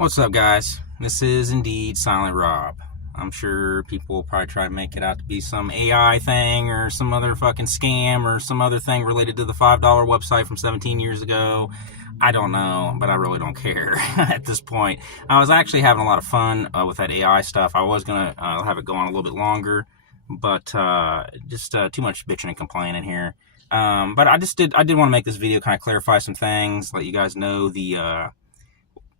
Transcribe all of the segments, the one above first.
What's up, guys? This is indeed Silent Rob. I'm sure people will probably try to make it out to be some AI thing or some other fucking scam or some other thing related to the $5 website from 17 years ago. I don't know, but I really don't care at this point. I was actually having a lot of fun with that AI stuff. I was going to have it go on a little bit longer, but just too much bitching and complaining here. But I did want to make this video kind of clarify some things, let you guys know the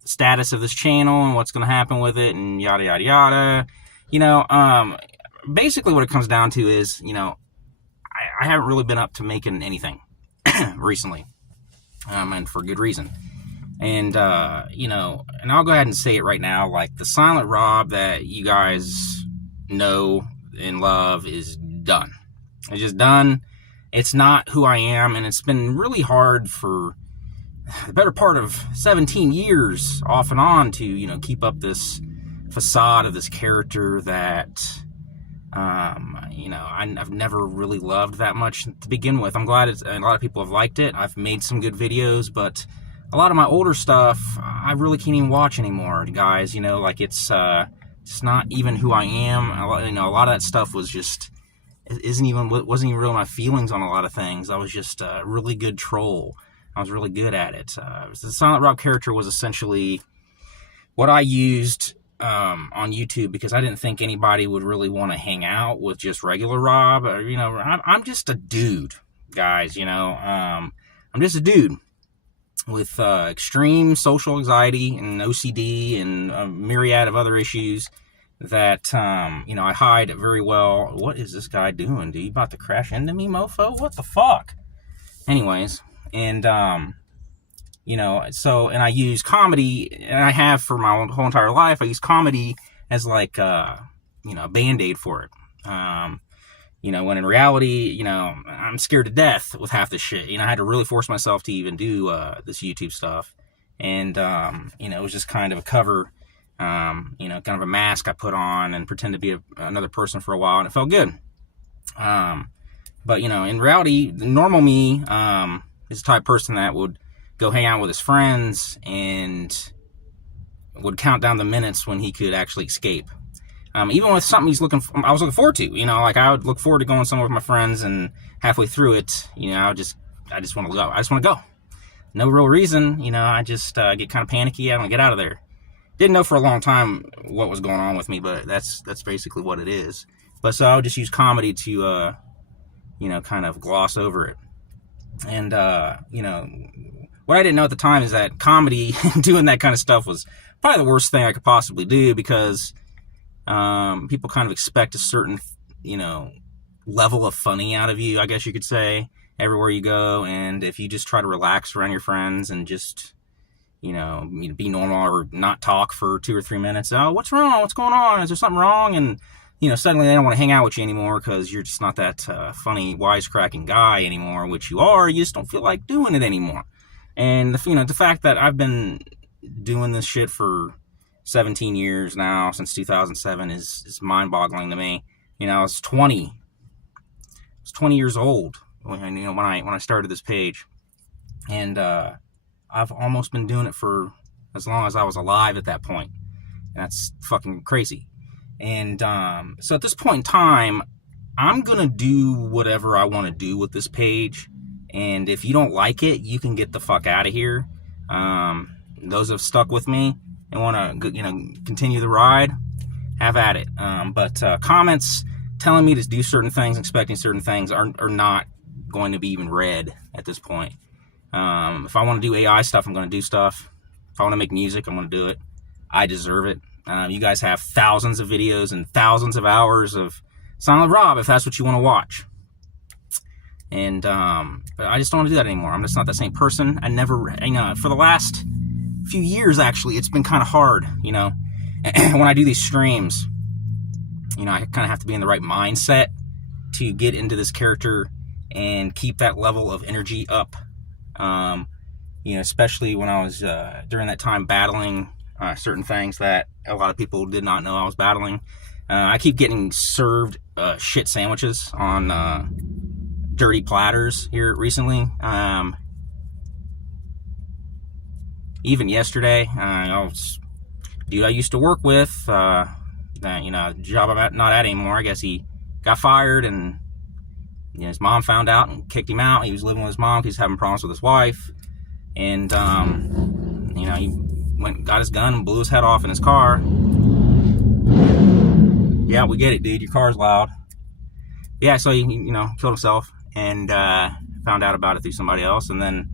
status of this channel and what's going to happen with it and yada yada yada. Basically what it comes down to is, I haven't really been up to making anything recently, and for good reason. And and I'll go ahead and say it right now, like the Silent Rob that you guys know and love is done. It's just done. It's not who I am, and it's been really hard for the better part of 17 years off and on to, keep up this facade of this character that, I've never really loved that much to begin with. I'm glad a lot of people have liked it. I've made some good videos, but a lot of my older stuff, I really can't even watch anymore, guys. It's not even who I am. A lot of that stuff was just, wasn't even real my feelings on a lot of things. I was just a really good troll. I was really good at it. The Silent Rob character was essentially what I used on YouTube because I didn't think anybody would really want to hang out with just regular Rob. I'm just a dude, guys. I'm just a dude with extreme social anxiety and OCD and a myriad of other issues that, I hide very well. What is this guy doing, dude? You about to crash into me, mofo? What the fuck? Anyways. And, and I use comedy, and I have for my whole entire life, I use comedy as like, a Band-Aid for it. When in reality, I'm scared to death with half this shit. I had to really force myself to even do, this YouTube stuff. And, it was just kind of a cover, kind of a mask I put on and pretend to be another person for a while, and it felt good. But, in reality, the normal me, is the type of person that would go hang out with his friends and would count down the minutes when he could actually escape. Even with something I was looking forward to, I would look forward to going somewhere with my friends, and halfway through it, I just want to go. I just want to go. No real reason, I just get kind of panicky. I don't get out of there. Didn't know for a long time what was going on with me, but that's basically what it is. But so I would just use comedy to, kind of gloss over it. And, what I didn't know at the time is that comedy, doing that kind of stuff was probably the worst thing I could possibly do because, people kind of expect a certain, level of funny out of you, I guess you could say, everywhere you go. And if you just try to relax around your friends and just, be normal or not talk for 2 or 3 minutes, oh, what's wrong? What's going on? Is there something wrong? And, suddenly they don't want to hang out with you anymore because you're just not that funny, wisecracking guy anymore, which you are. You just don't feel like doing it anymore. And, the fact that I've been doing this shit for 17 years now, since 2007, is mind-boggling to me. I was 20. I was 20 years old when I started this page. And I've almost been doing it for as long as I was alive at that point. That's fucking crazy. And so at this point in time, I'm going to do whatever I want to do with this page. And if you don't like it, you can get the fuck out of here. Those that have stuck with me and want to, continue the ride, have at it. But comments telling me to do certain things, expecting certain things are not going to be even read at this point. If I want to do AI stuff, I'm going to do stuff. If I want to make music, I'm going to do it. I deserve it. You guys have thousands of videos and thousands of hours of Silent Rob if that's what you want to watch. And but I just don't want to do that anymore. I'm just not that same person. I never, for the last few years, actually, it's been kind of hard, when I do these streams, I kind of have to be in the right mindset to get into this character and keep that level of energy up. Especially when I was during that time battling certain things that a lot of people did not know I was battling. I keep getting served shit sandwiches on dirty platters here recently. Even yesterday, I was dude I used to work with, job I'm not at anymore. I guess he got fired, and his mom found out and kicked him out. He was living with his mom because he's having problems with his wife, and he went, got his gun and blew his head off in his car. Yeah, we get it, dude. Your car's loud. Yeah, so he killed himself, and found out about it through somebody else. And then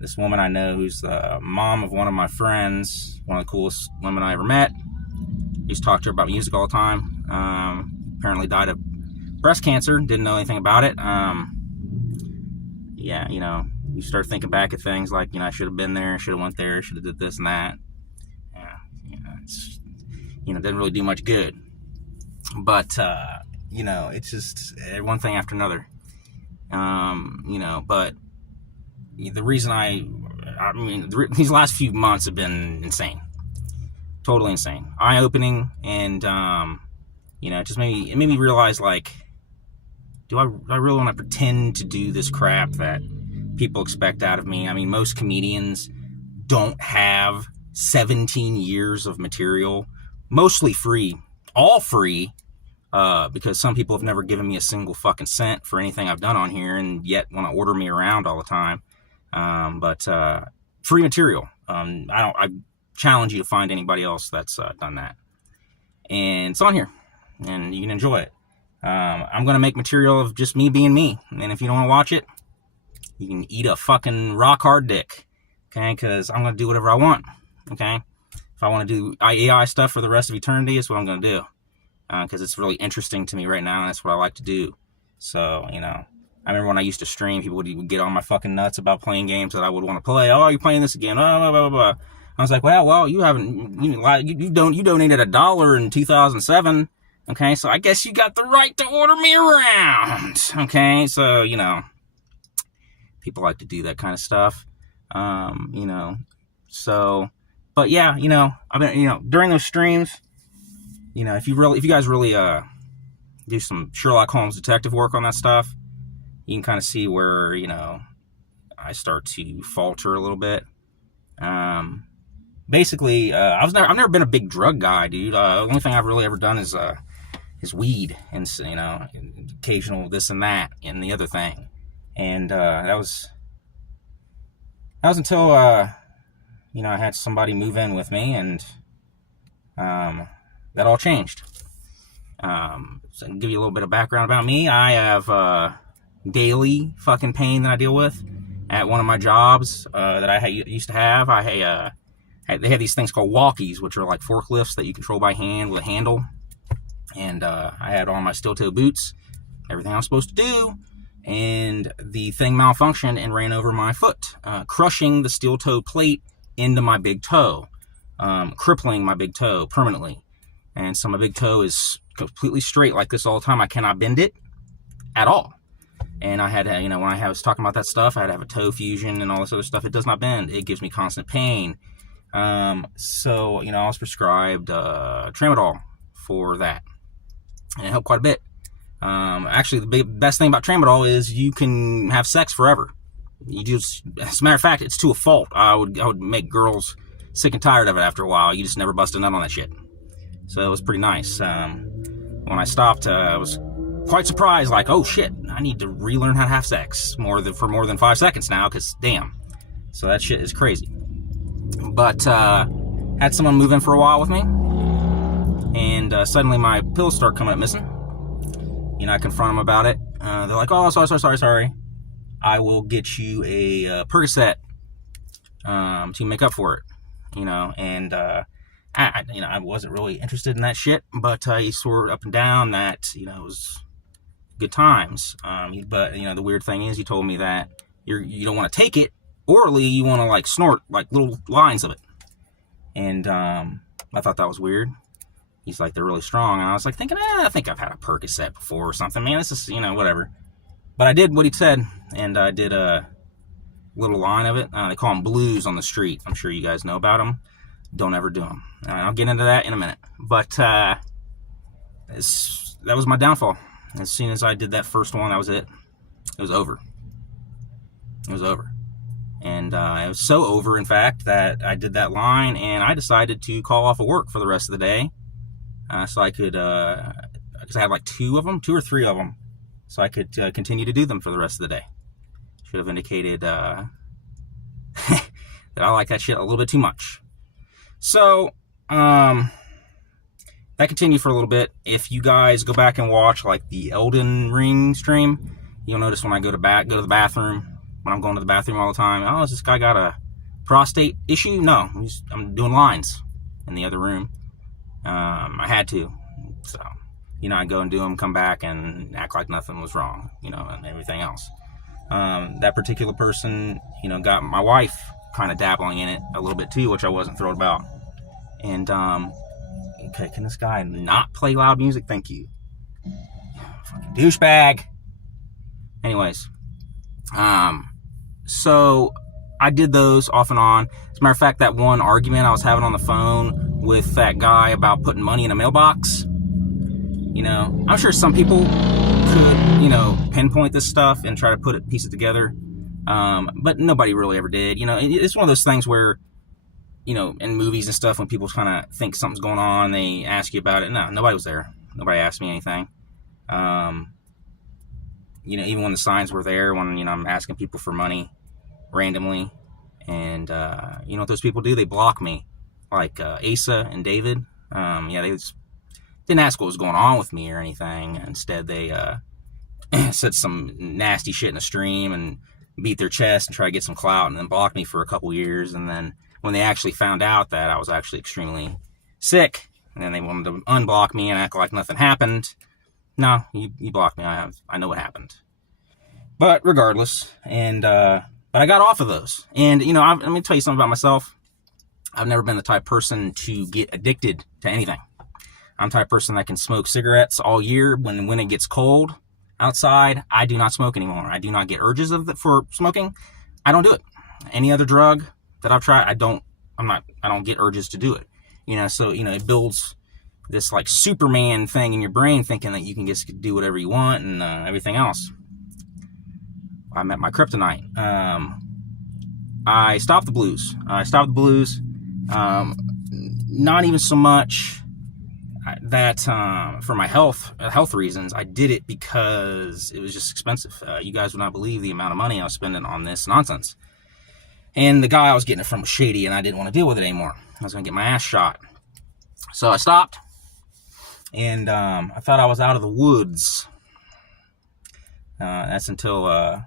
this woman I know, who's the mom of one of my friends, one of the coolest women I ever met, used to talk to her about music all the time. Apparently died of breast cancer. Didn't know anything about it. You start thinking back at things like, I should have been there, should have went there, should have did this and that. It didn't really do much good. But it's just one thing after another. But the reason these last few months have been insane. Totally insane. Eye-opening, and it just made me realize, like, do I really want to pretend to do this crap that people expect out of me? I mean, most comedians don't have 17 years of material, mostly free, all free, because some people have never given me a single fucking cent for anything I've done on here, and yet want to order me around all the time. But free material. I challenge you to find anybody else that's done that, and it's on here, and you can enjoy it. I'm gonna make material of just me being me, and if you don't want to watch it, you can eat a fucking rock hard dick, okay? Because I'm gonna do whatever I want, okay? If I want to do AI stuff for the rest of eternity, that's what I'm gonna do, because it's really interesting to me right now, and that's what I like to do. So, I remember when I used to stream, people would get on my fucking nuts about playing games that I would want to play. Oh, you're playing this again? Blah, blah, blah, blah. I was like, well, you haven't, you donated $1 in 2007. Okay, so I guess you got the right to order me around. Okay, so, people like to do that kind of stuff. So, but yeah, I've been, during those streams, if you guys really, do some Sherlock Holmes detective work on that stuff, you can kind of see where, I start to falter a little bit. Basically, I've never been a big drug guy, dude. The only thing I've really ever done is weed, and occasional this and that and the other thing, and that was until I had somebody move in with me, and that all changed. So I can give you a little bit of background about me. I have daily fucking pain that I deal with at one of my jobs that I used to have. They have these things called walkies, which are like forklifts that you control by hand with a handle. And I had on my steel-toe boots, everything I was supposed to do, and the thing malfunctioned and ran over my foot, crushing the steel-toe plate into my big toe, crippling my big toe permanently. And so my big toe is completely straight like this all the time. I cannot bend it at all. And I had, when I was talking about that stuff, I had to have a toe fusion and all this other stuff. It does not bend. It gives me constant pain. So, I was prescribed tramadol for that. And it helped quite a bit. Actually, the best thing about tramadol is you can have sex forever. As a matter of fact, it's to a fault. I would make girls sick and tired of it after a while. You just never bust a nut on that shit. So it was pretty nice. When I stopped, I was quite surprised, like, oh shit, I need to relearn how to have sex for more than 5 seconds now, because damn. So that shit is crazy. But had someone move in for a while with me, and suddenly my pills start coming up missing. I confront them about it. They're like, oh, sorry. I will get you a Percocet to make up for it. And I wasn't really interested in that shit, but he swore up and down that, it was good times. But, the weird thing is, he told me that you don't want to take it orally, you want to, like, snort, like, little lines of it. And I thought that was weird. He's like, they're really strong. And I was like thinking, I think I've had a Percocet before or something. Man, this is, whatever. But I did what he said, and I did a little line of it. They call them blues on the street. I'm sure you guys know about them. Don't ever do them. I'll get into that in a minute. But that was my downfall. As soon as I did that first one, that was it. It was over. And it was so over, in fact, that I did that line, and I decided to call off of work for the rest of the day, so I could, because I had like 2 or 3 of them, so I could continue to do them for the rest of the day. Should have indicated that I like that shit a little bit too much. So, that continued for a little bit. If you guys go back and watch like the Elden Ring stream, you'll notice when I go to the bathroom, when I'm going to the bathroom all the time, oh, has this guy got a prostate issue? No, I'm doing lines in the other room. I had to, so, I go and do them, come back and act like nothing was wrong, and everything else. That particular person, got my wife kind of dabbling in it a little bit too, which I wasn't thrilled about. And, okay, can this guy not play loud music? Thank you. Fucking douchebag. Anyways, so I did those off and on. As a matter of fact, that one argument I was having on the phone with that guy about putting money in a mailbox, I'm sure some people could, pinpoint this stuff and try to piece it together. But nobody really ever did. It's one of those things where, in movies and stuff, when people kind of think something's going on, they ask you about it. No, nobody was there. Nobody asked me anything. Even when the signs were there, when, I'm asking people for money randomly, and, what those people do? They block me, like, Asa and David. They just didn't ask what was going on with me or anything. Instead, they, said some nasty shit in a stream and beat their chest and try to get some clout, and then blocked me for a couple years. And then when they actually found out that I was actually extremely sick, and then they wanted to unblock me and act like nothing happened. No, you blocked me. I know what happened. But regardless, but I got off of those. And, let me tell you something about myself. I've never been the type of person to get addicted to anything. I'm the type of person that can smoke cigarettes all year. When it gets cold outside, I do not smoke anymore. I do not get urges for smoking. I don't do it. Any other drug that I've tried, I don't get urges to do it. So, it builds this like Superman thing in your brain, thinking that you can just do whatever you want and everything else. I met my kryptonite. I stopped the blues. Not even so much that for my health reasons. I did it because it was just expensive. You guys would not believe the amount of money I was spending on this nonsense. And the guy I was getting it from was shady, and I didn't want to deal with it anymore. I was going to get my ass shot. So I stopped, and I thought I was out of the woods. That's until, I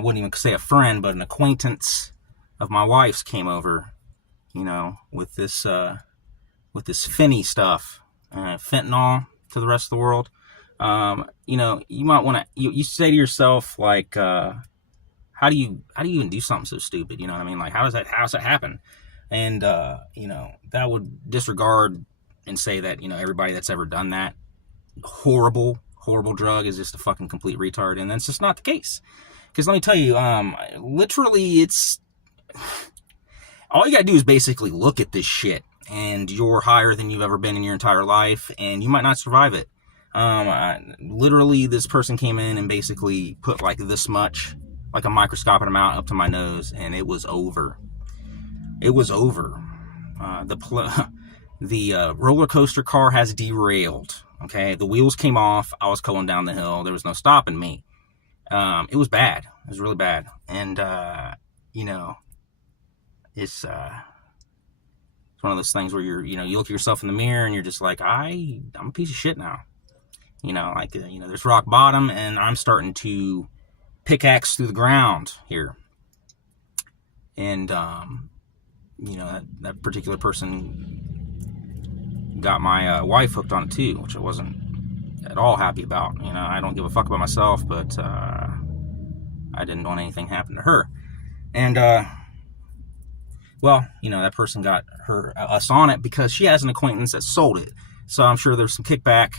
wouldn't even say a friend, but an acquaintance of my wife's came over, with this Fenny stuff, fentanyl to the rest of the world. You might want to, you say to yourself, like, how do you even do something so stupid? You know what I mean? Like, how does that happen? And, that would disregard and say that, everybody that's ever done that horrible drug is just a fucking complete retard. And that's just not the case. Because let me tell you, literally all you gotta do is basically look at this shit, and you're higher than you've ever been in your entire life, and you might not survive it. Literally, this person came in and basically put like this much, like a microscopic amount up to my nose, and it was over. It was over. The roller coaster car has derailed. Okay, the wheels came off. I was going down the hill. There was no stopping me. It was bad. It was really bad. And it's one of those things where you look at yourself in the mirror and you're just like, I'm a piece of shit now. There's rock bottom, and I'm starting to pickaxe through the ground here. And that particular person got my wife hooked on it too, which I wasn't at all happy about. I don't give a fuck about myself, but I didn't want anything happen to her. And that person got us on it because she has an acquaintance that sold it. So I'm sure there's some kickback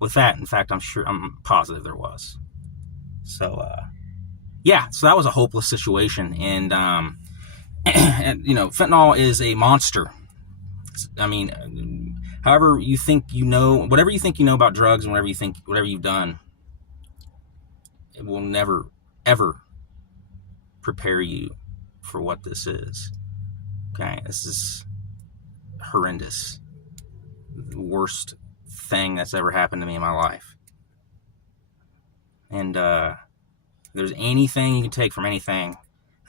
with that. In fact, I'm positive there was. So so that was a hopeless situation. And fentanyl is a monster. I mean, however you think whatever you think about drugs, and whatever you've done, it will never, ever prepare you for what this is. Okay, this is horrendous. The worst thing that's ever happened to me in my life. And if there's anything you can take from anything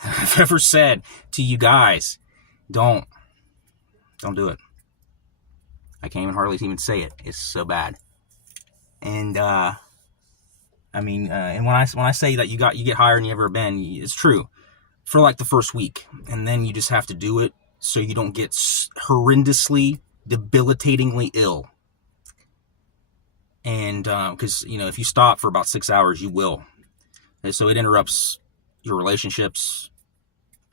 I've ever said to you guys, don't do it. I can't even hardly even say it. It's so bad. And I mean, and when I say that you get higher than you ever been, it's true for like the first week, and then you just have to do it so you don't get horrendously, debilitatingly ill. And because if you stop for about 6 hours, you will. And so it interrupts your relationships,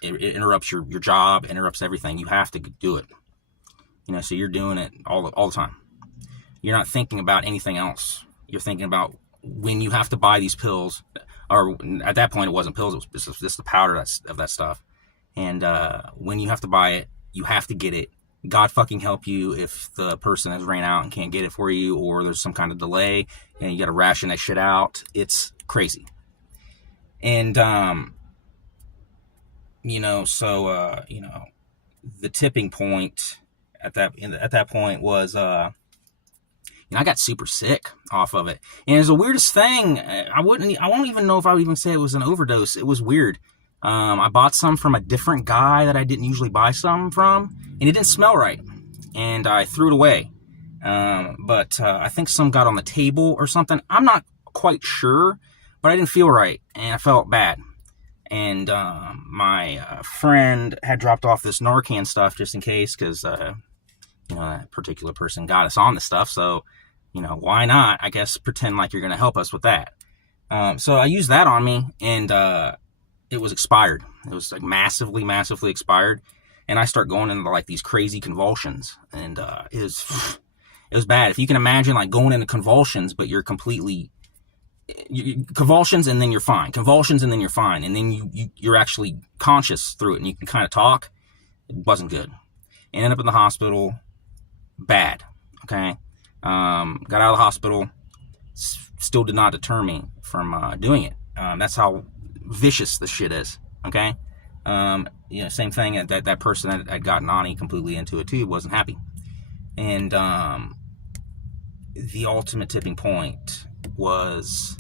it interrupts your job, interrupts everything. You have to do it. So you're doing it all the time. You're not thinking about anything else. You're thinking about when you have to buy these pills, or at that point it wasn't pills, it was just the powder of that stuff. And when you have to buy it, you have to get it. God fucking help you if the person has ran out and can't get it for you, or there's some kind of delay and you got to ration that shit out. It's crazy. And the tipping point at that point was I got super sick off of it. And it's the weirdest thing. I won't even know if I would even say it was an overdose. It was weird. I bought some from a different guy that I didn't usually buy some from, and it didn't smell right, and I threw it away. But I think some got on the table or something. I'm not quite sure, but I didn't feel right, and I felt bad. And my friend had dropped off this Narcan stuff just in case, because that particular person got us on the stuff. So, why not, I guess, pretend like you're going to help us with that. So I used that on me, and it was expired. It was like massively expired. And I start going into like these crazy convulsions. And it was bad. If you can imagine like going into convulsions, but you're completely... convulsions and then you're fine. Convulsions and then you're fine. And then you're actually conscious through it and you can kind of talk. It wasn't good. Ended up in the hospital. Bad. Okay. Got out of the hospital. Still did not deter me from doing it. That's how vicious this shit is. Okay. Same thing. That person that had gotten Ani completely into it too wasn't happy. And the ultimate tipping point was,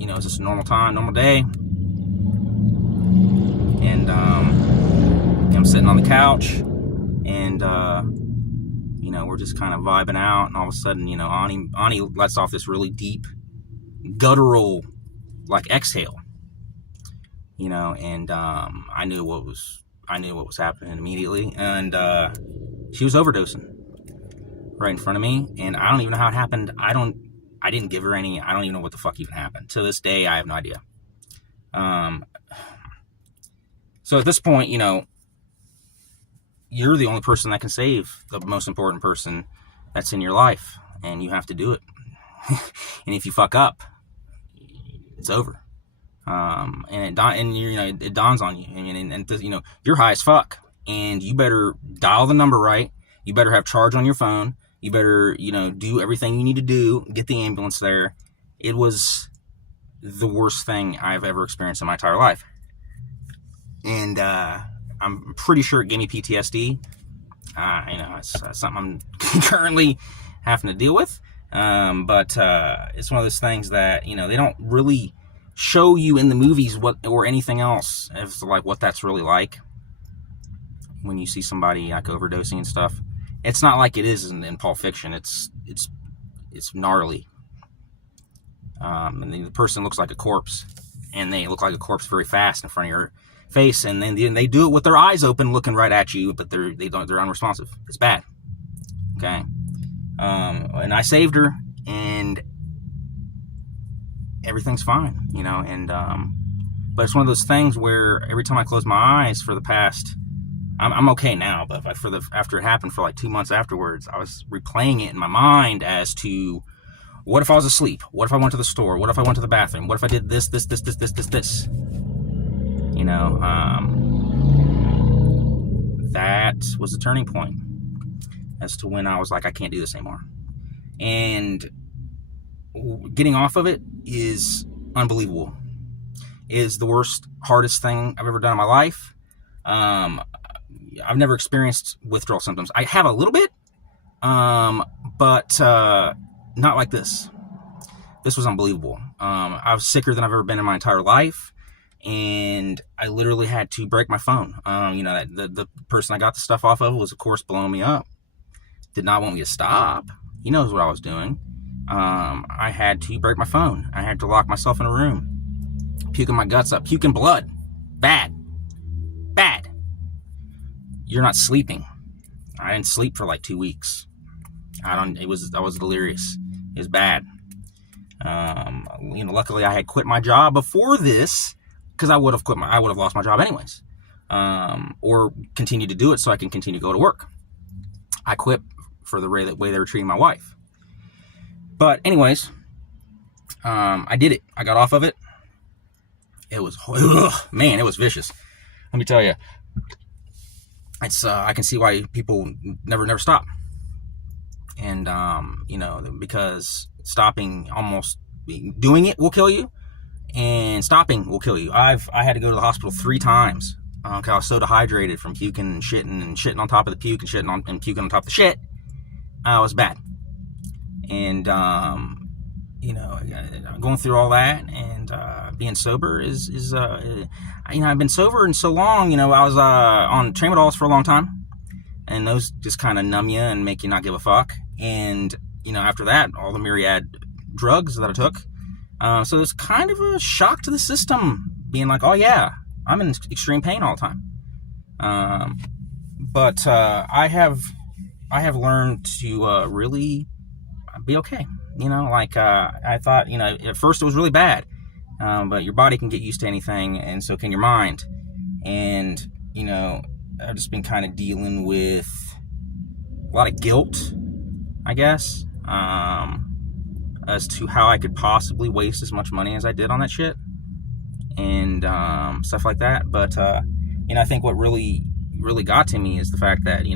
it's just a normal time, normal day. And I'm sitting on the couch, and we're just kind of vibing out, and all of a sudden, Ani lets off this really deep, guttural, like exhale. And I knew what was happening immediately, and she was overdosing right in front of me, and I don't even know how it happened. I didn't give her any. I don't even know what the fuck even happened. To this day, I have no idea. So at this point, you're the only person that can save the most important person that's in your life, and you have to do it. And if you fuck up, it's over. It dawns on you. And you're high as fuck, and you better dial the number right. You better have charge on your phone. You better, do everything you need to do, get the ambulance there. It was the worst thing I've ever experienced in my entire life. And I'm pretty sure it gave me PTSD. It's something I'm currently having to deal with. But it's one of those things that, they don't really show you in the movies or anything else as to like what that's really like when you see somebody like overdosing and stuff. It's not like it is in Pulp Fiction. It's gnarly. And the person looks like a corpse, and they look like a corpse very fast in front of your face, and then they do it with their eyes open, looking right at you, but they're unresponsive. It's bad. Okay. And I saved her, and everything's fine, but it's one of those things where every time I close my eyes for the past, I'm okay now, but after it happened for like 2 months afterwards, I was replaying it in my mind as to, what if I was asleep? What if I went to the store? What if I went to the bathroom? What if I did this? That was the turning point as to when I was like, I can't do this anymore. And getting off of it is unbelievable. is the worst, hardest thing I've ever done in my life. I've never experienced withdrawal symptoms. I have a little bit, but not like this. This was unbelievable. I was sicker than I've ever been in my entire life, and I literally had to break my phone. The person I got the stuff off of was, of course, blowing me up. Did not want me to stop. He knows what I was doing. I had to break my phone. I had to lock myself in a room, puking my guts up, puking blood. Bad. You're not sleeping. I didn't sleep for like 2 weeks. I was delirious. It was bad. Luckily I had quit my job before this, because I would have lost my job anyways. Or continued to do it so I can continue to go to work. I quit for the way they were treating my wife. But anyways, I did it. I got off of it. It was, man, it was vicious. Let me tell you. It's I can see why people never stop. And because doing it will kill you, and stopping will kill you. I had to go to the hospital 3 times. I was so dehydrated from puking and shitting on top of the puke and puking on top of the shit. It was bad. And going through all that and being sober is I've been sober in so long. I was on tramadols for a long time, and those just kind of numb you and make you not give a fuck. And after that, all the myriad drugs that I took, so it's kind of a shock to the system, being like, oh yeah, I'm in extreme pain all the time. But I have learned to really be okay. I thought, at first it was really bad, but your body can get used to anything, and so can your mind. And I've just been kind of dealing with a lot of guilt, I guess, as to how I could possibly waste as much money as I did on that shit and stuff like that. But I think what really got to me is the fact that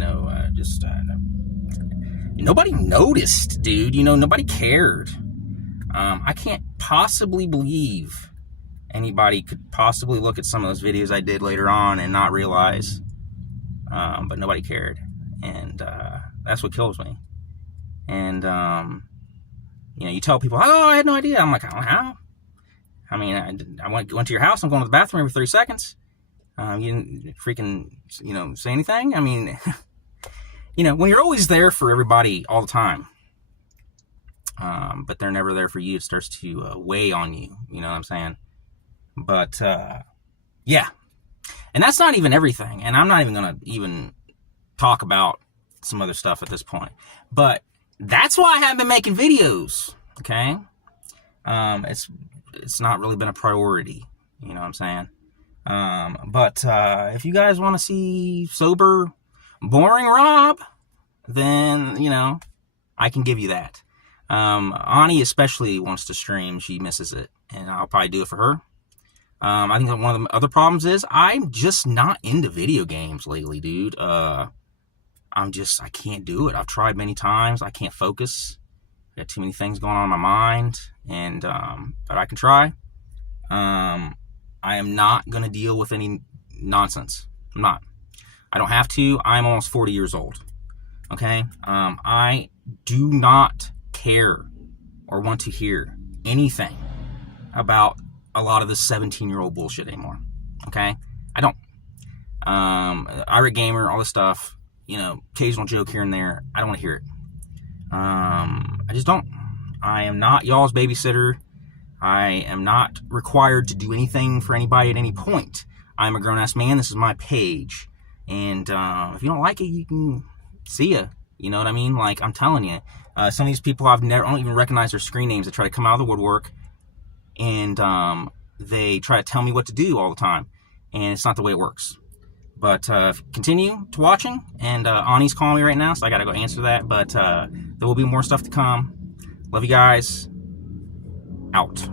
nobody noticed, dude. Nobody cared. I can't possibly believe anybody could possibly look at some of those videos I did later on and not realize. But nobody cared, and that's what kills me. And you tell people, "Oh, I had no idea." I'm like, "How?" I mean, I went to your house. I'm going to the bathroom every 30 seconds. You didn't freaking say anything. I mean. When you're always there for everybody all the time, but they're never there for you, it starts to weigh on you. You know what I'm saying? But, yeah. And that's not even everything. And I'm not even going to talk about some other stuff at this point. But that's why I haven't been making videos, okay? It's not really been a priority. You know what I'm saying? But if you guys want to see sober, boring Rob, then, I can give you that. Ani especially wants to stream. She misses it, and I'll probably do it for her. I think one of the other problems is I'm just not into video games lately, dude. I can't do it. I've tried many times. I can't focus. I got too many things going on in my mind, and but I can try. I am not going to deal with any nonsense. I'm not. I don't have to. I'm almost 40 years old. Okay? I do not care or want to hear anything about a lot of this 17-year-old bullshit anymore. Okay? I don't. Irate gamer, all this stuff, occasional joke here and there. I don't want to hear it. I just don't. I am not y'all's babysitter. I am not required to do anything for anybody at any point. I'm a grown-ass man. This is my page. And if you don't like it, you can see ya. You know what I mean? Like, I'm telling you. Some of these people I don't even recognize their screen names. They try to come out of the woodwork. And they try to tell me what to do all the time. And it's not the way it works. But continue to watching. And Ani's calling me right now, so I got to go answer that. But there will be more stuff to come. Love you guys. Out.